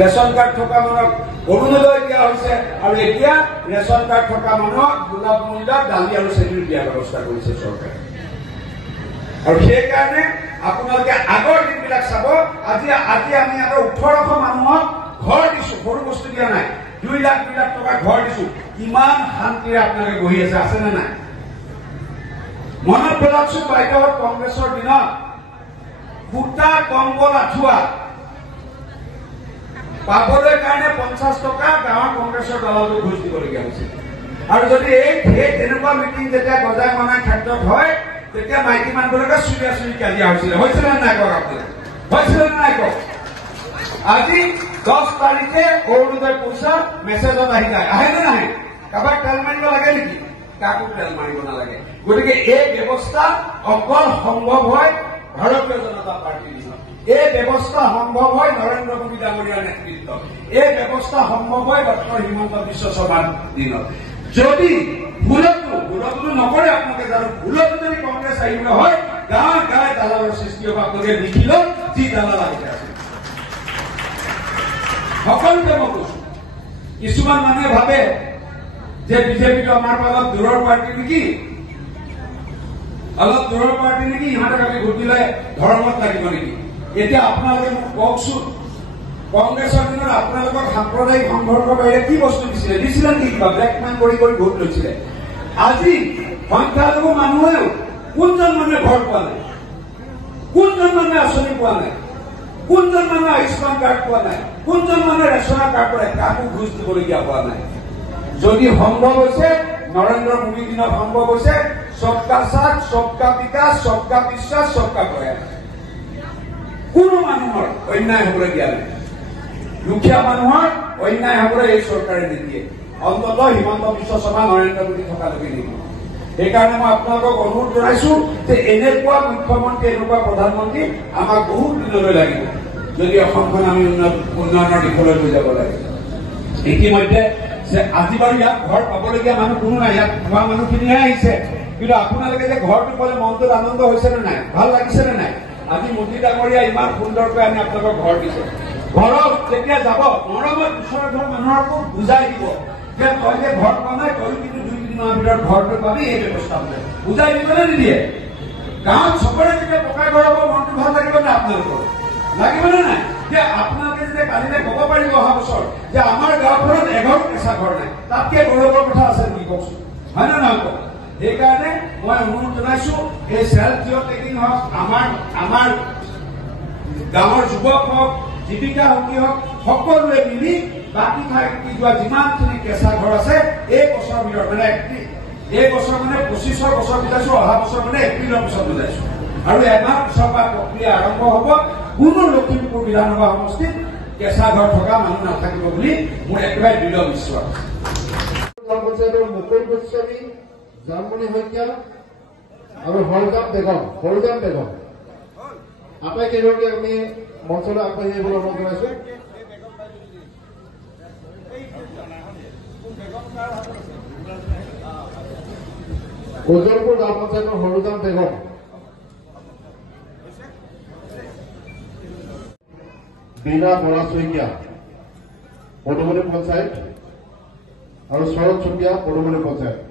Ration card থকা মানুহক অৰুণোদয় দিয়া হৈছে আৰু এতিয়া ৰেচন কাৰ্ড থকা মানুহক সুলভ মূল্যত দালি আৰু চেনি দিয়াৰ ব্যৱস্থা কৰিছে চৰকাৰে। আৰু সেইকাৰণে আপোনালোকে আগৰ দিনবিলাক চাব। আজি আমি আৰু 1800 মানুহক ঘৰ দিছো, সৰু বস্তু দিয়া নাই। 2 লাখ টকা ঘৰ দিছো। কিমান শান্তিৰে আপোনালোকে বহি আছে নে নাই? মনত পেলাওকচোন বাইদেউহঁত কংগ্ৰেছৰ দিনত সূতা কম্বল আঁঠুৱা পাবলৈ কাৰণে 50 টকা গাঁৱৰ কংগ্ৰেছৰ দলতো ঘুষ দিবলগীয়া হৈছিল। আৰু যদি এই তেনেকুৱা মিটিং যেতিয়া গজাই মনাই ক্ষেত্ৰত হয় তেতিয়া মাইকী মানুহবিলাকে চুৰিয়া কাজিয়া হৈছিলে। হৈছিলে নে নাই কওক আপোনালোকে? হৈছিলে নে নাই কওক? আজি 10 তাৰিখে অৰুণোদয় পইচা মেছেজত আহি যায়। আহে নে নাহে? কাৰোবাক তেল মাৰিব লাগে নেকি? কাকো তেল মাৰিব নালাগে। গতিকে এই ব্যৱস্থা অকল সম্ভৱ হয় ভাৰতীয় জনতা পাৰ্টিৰ দিনত। এই ব্যৱস্থা সম্ভৱ হয় নৰেন্দ্ৰ মোদী ডাঙৰীয়াৰ নেতৃত্বত। এই ব্যৱস্থা সম্ভৱ হয় ডক্টৰ হিমন্ত বিশ্ব শৰ্মাৰ দিনত। যদি ভুলতো নকৰে আপোনালোকে জানো, ভুলতো যদি কংগ্ৰেছ আহিবলৈ হয় গাঁৱে গাঁৱে দালালৰ সৃষ্টি হ'ব। আপোনালোকে লিখি লওক যি দালাল আহি আছে। সকলোকে মই কৈছো, কিছুমান মানুহে ভাবে যে বিজেপিটো আমাৰ অলপ দূৰৰ পাৰ্টি নেকি, অলপ দূৰৰ পাৰ্টি নেকি, ইহঁতক আমি ভোট দিলে ধৰ্মত লাগিব নেকি? এতিয়া আপোনালোকে মোক কওকচোন, কংগ্ৰেছৰ দিনত আপোনালোকক সাম্প্ৰদায়িক সংঘৰ্ষৰ বাহিৰে কি বস্তু দিছিলে নেকি? কিবা ব্লেকমেইল কৰি ভোট লৈছিলে। আজি সংখ্যালঘু মানুহেও কোনজন মানুহে ঘৰ পোৱা নাই? কোনজন মানুহে আঁচনি পোৱা নাই? কোনজন মানুহে আয়ুষ্মান কাৰ্ড পোৱা নাই? কোনজন মানুহে ৰেচনৰ কাৰ্ড পোৱা নাই? কাকো ঘুষ দিবলগীয়া হোৱা নাই। যদি সম্ভৱ হৈছে নৰেন্দ্ৰ মোদীৰ দিনত সম্ভৱ হৈছে সবকা সাথ, সবকা বিকাশ, সবকা বিশ্বাস, সবকা প্ৰয়াস। কোনো মানুহৰ অন্যায় হবলৈ দিয়া নাই। দুখীয়া মানুহৰ অন্যায় হবলৈ এই চৰকাৰে নিদিয়ে। অন্ততঃ হিমন্ত বিশ্ব শৰ্মা, নৰেন্দ্ৰ মোদী থকালৈকে নিদিয়ে। সেইকাৰণে মই আপোনালোকক অনুৰোধ জনাইছো যে এনেকুৱা মুখ্যমন্ত্ৰী, এনেকুৱা প্ৰধানমন্ত্ৰী আমাক বহুত দিনলৈ লাগিব যদি অসমখন আমি উন্নয়নৰ দিশলৈ লৈ যাব লাগে। ইতিমধ্যে যে আজি বাৰু ইয়াত ঘৰ পাবলগীয়া মানুহ কোনো নাই, ইয়াত খোৱা মানুহখিনিহে আহিছে। কিন্তু আপোনালোকে যে ঘৰটো পালে মনটোত আনন্দ হৈছে নে নাই? ভাল লাগিছে নে নাই? আজি মোদী ডাঙৰীয়া ইমান সুন্দৰকৈ আমি আপোনালোকক ঘৰ দিছে। ঘৰত যেতিয়া যাব মৰমত ওচৰৰ ঘৰ মানুহকো বুজাই দিব যে তই যে ঘৰ পোৱা নাই, তই কিন্তু 2-3 মাহৰ ভিতৰত ঘৰটো পাবি। এই ব্যৱস্থা বুজাই দিবনে নিদিয়ে? গাঁৱত চবৰে যেতিয়া পকা ঘৰ হ'ব মনটো ভাল লাগিব নে আপোনালোকৰ? লাগিব নে নাই? যে আপোনালোকে যেতিয়া কালিলে ক'ব পাৰিব অহা বছৰ যে আমাৰ গাঁওখনত এঘৰ কেঁচা ঘৰ নাই, তাতকে গৌৰৱৰ কথা আছে নেকি কওকচোন? হয় নে নহয় কওক? সেইকাৰণে মই অনুৰোধ জনাইছো, এই চেল্ফ জিঅ' টেকিং হওক, আমাৰ গাঁৱৰ যুৱক হওক, জীৱিকা সখী হওক, সকলোৱে মিলি বাকী ঠাইত যোৱা যিমানখিনি কেঁচা ঘৰ আছে এই বছৰৰ ভিতৰত মানে এই বছৰ মানে 25ৰ বছৰ বুজাইছো, অহা বছৰ মানে এপ্ৰিলৰ পিছত বুজাইছো। আৰু এমাহ পিছৰ পৰা প্ৰক্ৰিয়া আৰম্ভ হ'ব। কোনো লখিমপুৰ বিধানসভা সমষ্টিত কেঁচা ঘৰ থকা মানুহ নাথাকিব বুলি মোৰ একেবাৰে দৃঢ় বিশ্বাস। পঞ্চায়তৰ মুকুল গোস্বামী, জানমণি শইকীয়া আৰু সৰজাম বেগম আটাইকেইগৰাকী আমি মঞ্চলৈ আগবাঢ়ি আহিবলৈ অনুৰোধ জনাইছো। উজ্জ্বলপুৰ গাঁও পঞ্চায়তৰ সৰজাম বেগম, বীণা বৰা শইকীয়া পদুমণি পঞ্চায়ত আৰু শৰৎ চুতীয়া পদুমণি পঞ্চায়ত।